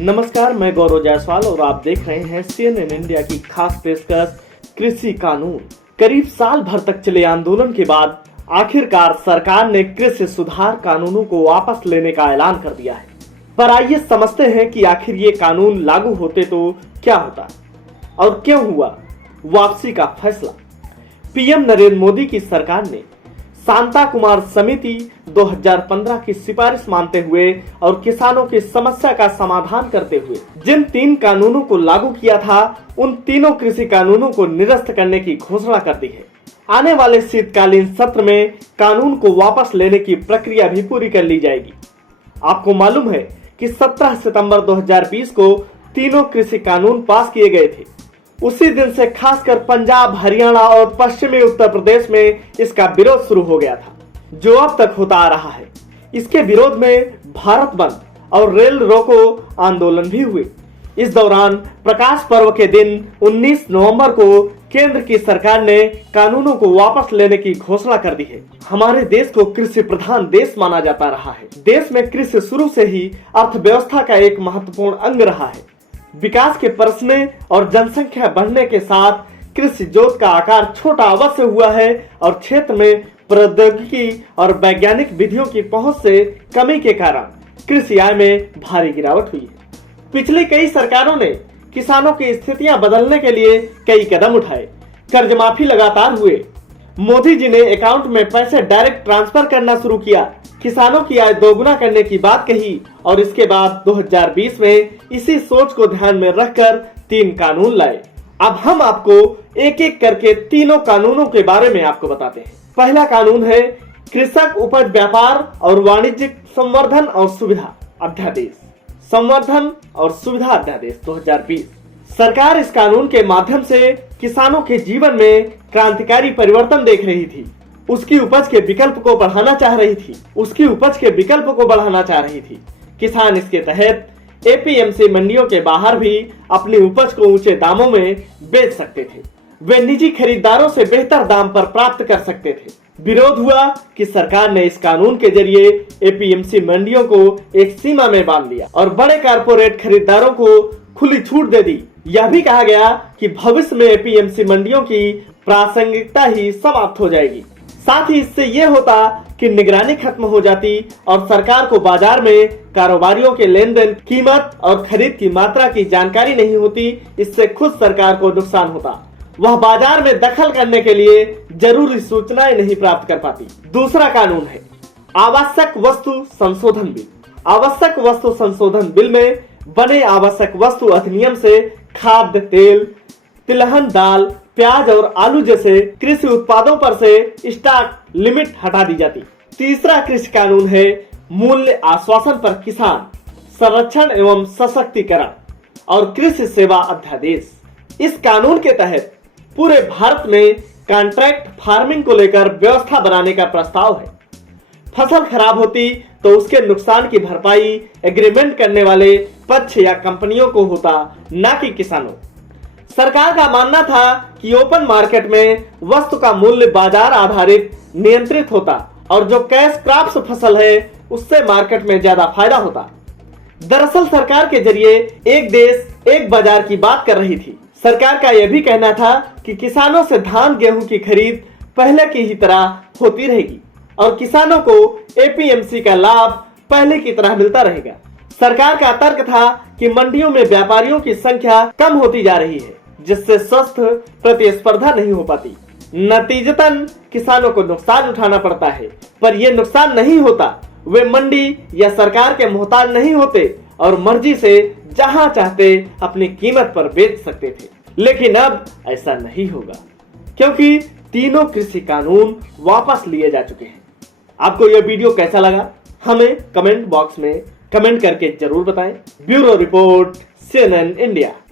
नमस्कार, मैं गौरव जायसवाल और आप देख रहे हैं CNN इंडिया की खास पेशकश कृषि कानून। करीब साल भर तक चले आंदोलन के बाद आखिरकार सरकार ने कृषि सुधार कानूनों को वापस लेने का ऐलान कर दिया है। पर आइए समझते हैं कि आखिर ये कानून लागू होते तो क्या होता और क्यों हुआ वापसी का फैसला। पीएम नरेंद्र मोदी की सरकार ने शांता कुमार समिति 2015 की सिफारिश मानते हुए और किसानों की समस्या का समाधान करते हुए जिन 3 कानूनों को लागू किया था, उन तीनों कृषि कानूनों को निरस्त करने की घोषणा कर दी है। आने वाले शीतकालीन सत्र में कानून को वापस लेने की प्रक्रिया भी पूरी कर ली जाएगी। आपको मालूम है कि 17 सितंबर 2020 को तीनों कृषि कानून पास किए गए थे। उसी दिन से खासकर पंजाब, हरियाणा और पश्चिमी उत्तर प्रदेश में इसका विरोध शुरू हो गया था, जो अब तक होता आ रहा है। इसके विरोध में भारत बंद और रेल रोको आंदोलन भी हुए। इस दौरान प्रकाश पर्व के दिन 19 नवंबर को केंद्र की सरकार ने कानूनों को वापस लेने की घोषणा कर दी है। हमारे देश को कृषि प्रधान देश माना जाता रहा है। देश में कृषि शुरू से ही अर्थव्यवस्था का एक महत्वपूर्ण अंग रहा है। विकास के परसने और जनसंख्या बढ़ने के साथ कृषि जोत का आकार छोटा अवश्य हुआ है और क्षेत्र में प्रौद्योगिकी और वैज्ञानिक विधियों की पहुंच से कमी के कारण कृषि आय में भारी गिरावट हुई है। पिछली कई सरकारों ने किसानों की स्थितियां बदलने के लिए कई कदम उठाए। कर्ज माफी लगातार हुए। मोदी जी ने अकाउंट में पैसे डायरेक्ट ट्रांसफर करना शुरू किया। किसानों की आय दोगुना करने की बात कही और इसके बाद 2020 में इसी सोच को ध्यान में रखकर 3 कानून लाए। अब हम आपको एक एक करके तीनों कानूनों के बारे में आपको बताते हैं। पहला कानून है कृषक उपज व्यापार और वाणिज्यिक संवर्धन और सुविधा अध्यादेश, संवर्धन और सुविधा अध्यादेश 2020। सरकार इस कानून के माध्यम से किसानों के जीवन में क्रांतिकारी परिवर्तन देख रही थी। उसकी उपज के विकल्प को बढ़ाना चाह रही थी। किसान इसके तहत एपीएमसी मंडियों के बाहर भी अपनी उपज को ऊंचे दामों में बेच सकते थे। वे निजी खरीदारों से बेहतर दाम पर प्राप्त कर सकते थे। विरोध हुआ कि सरकार ने इस कानून के जरिए एपीएमसी मंडियों को एक सीमा में बांध दिया और बड़े कारपोरेट खरीदारों को खुली छूट दे दी। यह भी कहा गया कि भविष्य में एपीएमसी मंडियों की प्रासंगिकता ही समाप्त हो जाएगी। साथ ही इससे यह होता कि निगरानी खत्म हो जाती और सरकार को बाजार में कारोबारियों के लेन देन, कीमत और खरीद की मात्रा की जानकारी नहीं होती। इससे खुद सरकार को नुकसान होता। वह बाजार में दखल करने के लिए जरूरी सूचनाएं नहीं प्राप्त कर पाती। दूसरा कानून है आवश्यक वस्तु संशोधन बिल। आवश्यक वस्तु संशोधन बिल में बने आवश्यक वस्तु अधिनियम से खाद्य तेल, तिलहन दाल, प्याज और आलू जैसे कृषि उत्पादों पर से स्टॉक लिमिट हटा दी जाती। तीसरा कृषि कानून है मूल्य आश्वासन पर किसान संरक्षण एवं सशक्तिकरण और कृषि सेवा अध्यादेश। इस कानून के तहत पूरे भारत में कॉन्ट्रैक्ट फार्मिंग को लेकर व्यवस्था बनाने का प्रस्ताव है। फसल खराब होती तो उसके नुकसान की भरपाई एग्रीमेंट करने वाले पक्ष या कंपनियों को होता, न कि किसानों। सरकार का मानना था कि ओपन मार्केट में वस्तु का मूल्य बाजार आधारित नियंत्रित होता और जो कैश क्रॉप्स फसल है उससे मार्केट में ज्यादा फायदा होता। दरअसल सरकार के जरिए एक देश एक बाजार की बात कर रही थी। सरकार का यह भी कहना था कि किसानों से धान गेहूं की खरीद पहले की ही तरह होती रहेगी और किसानों को एपीएमसी का लाभ पहले की तरह मिलता रहेगा। सरकार का तर्क था कि मंडियों में व्यापारियों की संख्या कम होती जा रही है, जिससे स्वस्थ प्रतिस्पर्धा नहीं हो पाती। नतीजतन किसानों को नुकसान उठाना पड़ता है, पर यह नुकसान नहीं होता। वे मंडी या सरकार के मोहताज नहीं होते और मर्जी से जहां चाहते अपनी कीमत पर बेच सकते थे। लेकिन अब ऐसा नहीं होगा, क्योंकि तीनों कृषि कानून वापस लिए जा चुके हैं। आपको यह वीडियो कैसा लगा, हमें कमेंट बॉक्स में कमेंट करके जरूर बताएं। Bureau report, CNN India.